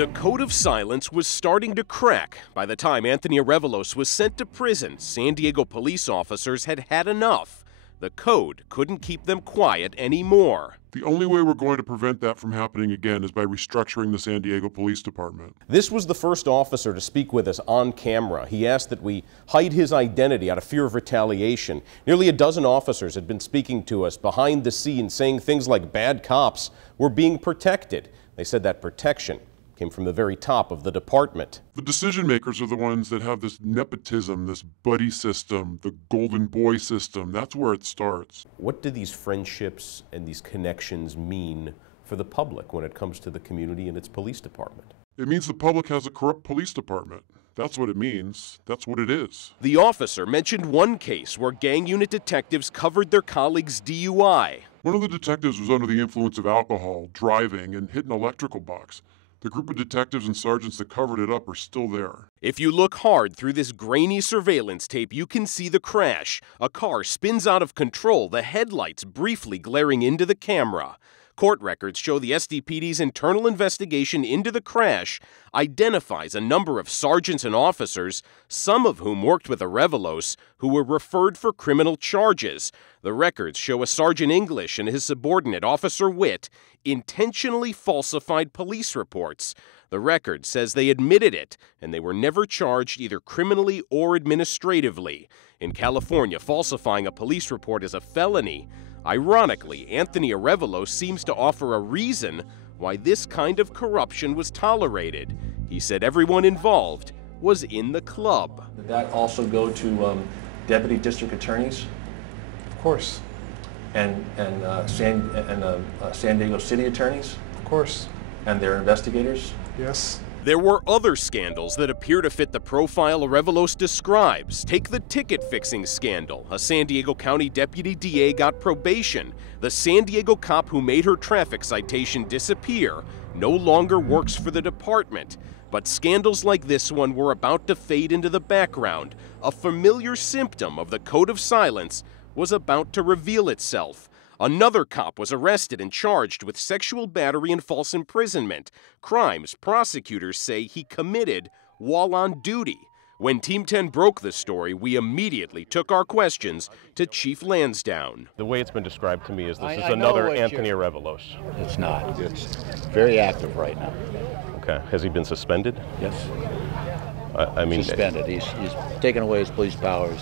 The code of silence was starting to crack. By the time Anthony Arevalos was sent to prison, San Diego police officers had had enough. The code couldn't keep them quiet anymore. The only way we're going to prevent that from happening again is by restructuring the San Diego Police Department. This was the first officer to speak with us on camera. He asked that we hide his identity out of fear of retaliation. Nearly a dozen officers had been speaking to us behind the scenes, saying things like bad cops were being protected. They said that protection came from the very top of the department. The decision makers are the ones that have this nepotism, this buddy system, the golden boy system. That's where it starts. What do these friendships and these connections mean for the public when it comes to the community and its police department? It means the public has a corrupt police department. That's what it means. That's what it is. The officer mentioned one case where gang unit detectives covered their colleague's DUI. One of the detectives was under the influence of alcohol, driving, and hit an electrical box. The group of detectives and sergeants that covered it up are still there. If you look hard through this grainy surveillance tape, you can see the crash. A car spins out of control, the headlights briefly glaring into the camera. Court records show the SDPD's internal investigation into the crash identifies a number of sergeants and officers, some of whom worked with Arevalos, who were referred for criminal charges. The records show a Sergeant English and his subordinate, Officer Witt, intentionally falsified police reports. The record says they admitted it, and they were never charged either criminally or administratively. In California, falsifying a police report is a felony. Ironically, Anthony Arevalos seems to offer a reason why this kind of corruption was tolerated. He said everyone involved was in the club. Did that also go to deputy district attorneys? Of course. And San Diego city attorneys? Of course. And their investigators? Yes. There were other scandals that appear to fit the profile Arevalos describes. Take the ticket-fixing scandal. A San Diego County deputy DA got probation. The San Diego cop who made her traffic citation disappear no longer works for the department. But scandals like this one were about to fade into the background. A familiar symptom of the code of silence was about to reveal itself. Another cop was arrested and charged with sexual battery and false imprisonment, crimes prosecutors say he committed while on duty. When Team 10 broke the story, we immediately took our questions to Chief Lansdowne. The way it's been described to me is this is another Anthony Arevalos. It's not. It's very active right now. Okay. Has he been suspended? Yes. I mean, suspended. He's taken away his police powers,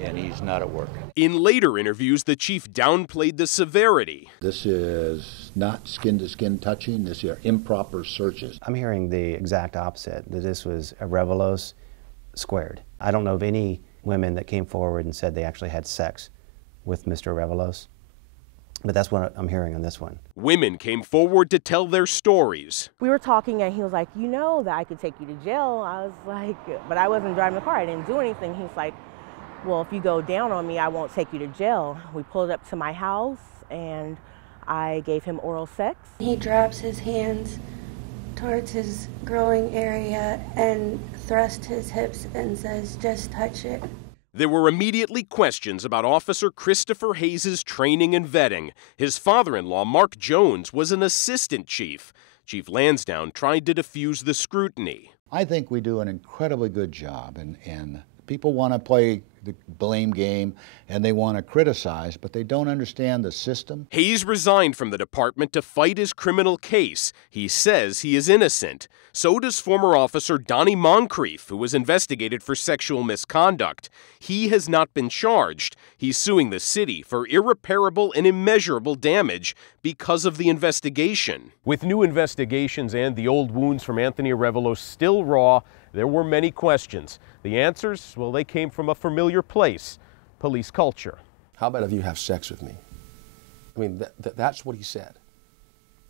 and he's not at work. In later interviews, the chief downplayed the severity. This is not skin-to-skin touching. These are improper searches. I'm hearing the exact opposite, that this was Arevalos squared. I don't know of any women that came forward and said they actually had sex with Mr. Arevalos, but that's what I'm hearing on this one. Women came forward to tell their stories. We were talking and he was like, you know that I could take you to jail. I was like, but I wasn't driving the car. I didn't do anything. He was like, well, if you go down on me, I won't take you to jail. We pulled up to my house and I gave him oral sex. He drops his hands towards his growing area and thrusts his hips and says, just touch it. There were immediately questions about Officer Christopher Hayes' training and vetting. His father-in-law, Mark Jones, was an assistant chief. Chief Lansdowne tried to diffuse the scrutiny. I think we do an incredibly good job, and people want to play the blame game and they want to criticize, but they don't understand the system. Hayes resigned from the department to fight his criminal case. He says he is innocent. So does former officer Donnie Moncrief, who was investigated for sexual misconduct. He has not been charged. He's suing the city for irreparable and immeasurable damage because of the investigation. With new investigations and the old wounds from Anthony Arevalos still raw, there were many questions. The answers, well, they came from a familiar place, police culture. How about if you have sex with me? I mean, that's what he said,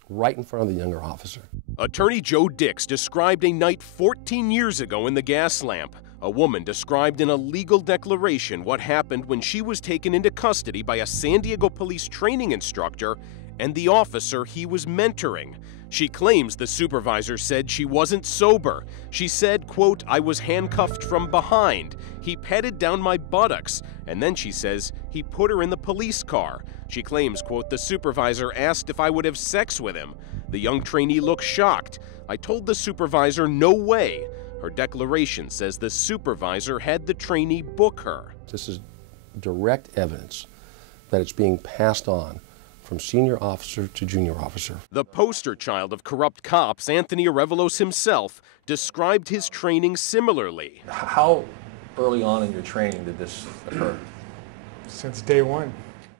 right in front of the younger officer. Attorney Joe Dix described a night 14 years ago in the gas lamp. A woman described in a legal declaration what happened when she was taken into custody by a San Diego police training instructor and the officer he was mentoring. She claims the supervisor said she wasn't sober. She said, quote, I was handcuffed from behind. He patted down my buttocks. And then she says he put her in the police car. She claims, quote, the supervisor asked if I would have sex with him. The young trainee looks shocked. I told the supervisor, no way. Her declaration says the supervisor had the trainee book her. This is direct evidence that it's being passed on from senior officer to junior officer. The poster child of corrupt cops, Anthony Arevalos himself, described his training similarly. How early on in your training did this occur? Since day one.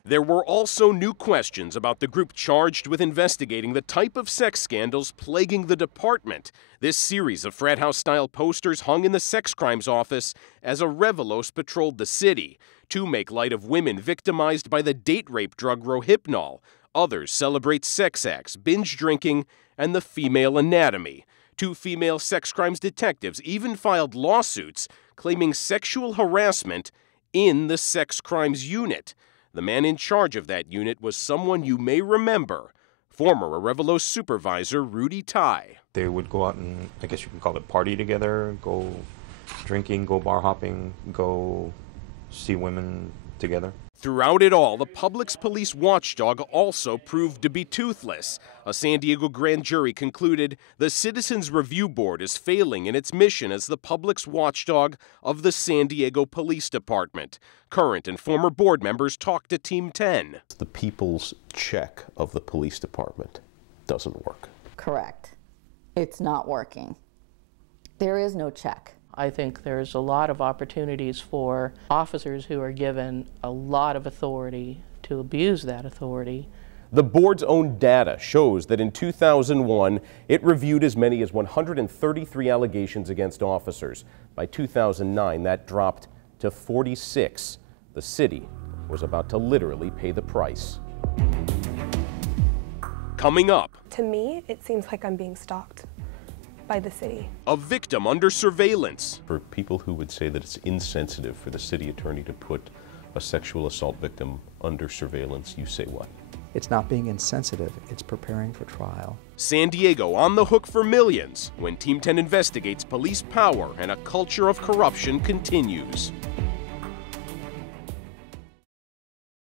There were also new questions about the group charged with investigating the type of sex scandals plaguing the department. This series of frat house-style posters hung in the sex crimes office as Arevalos patrolled the city. Two make light of women victimized by the date rape drug Rohypnol. Others celebrate sex acts, binge drinking, and the female anatomy. Two female sex crimes detectives even filed lawsuits claiming sexual harassment in the sex crimes unit. The man in charge of that unit was someone you may remember, former Arevalos supervisor Rudy Tai. They would go out and, I guess you could call it, party together, go drinking, go bar hopping, go see women together. Throughout it all, the public's police watchdog also proved to be toothless. A San Diego grand jury concluded the Citizens Review Board is failing in its mission as the public's watchdog of the San Diego Police Department. Current and former board members talked to Team 10. The people's check of the police department doesn't work. Correct. It's not working. There is no check. I think there's a lot of opportunities for officers who are given a lot of authority to abuse that authority. The board's own data shows that in 2001, it reviewed as many as 133 allegations against officers. By 2009, that dropped to 46. The city was about to literally pay the price. Coming up. To me, it seems like I'm being stalked by the city. A victim under surveillance. For people who would say that it's insensitive for the city attorney to put a sexual assault victim under surveillance, you say what? It's not being insensitive, it's preparing for trial. San Diego on the hook for millions when Team 10 investigates police power and a culture of corruption continues.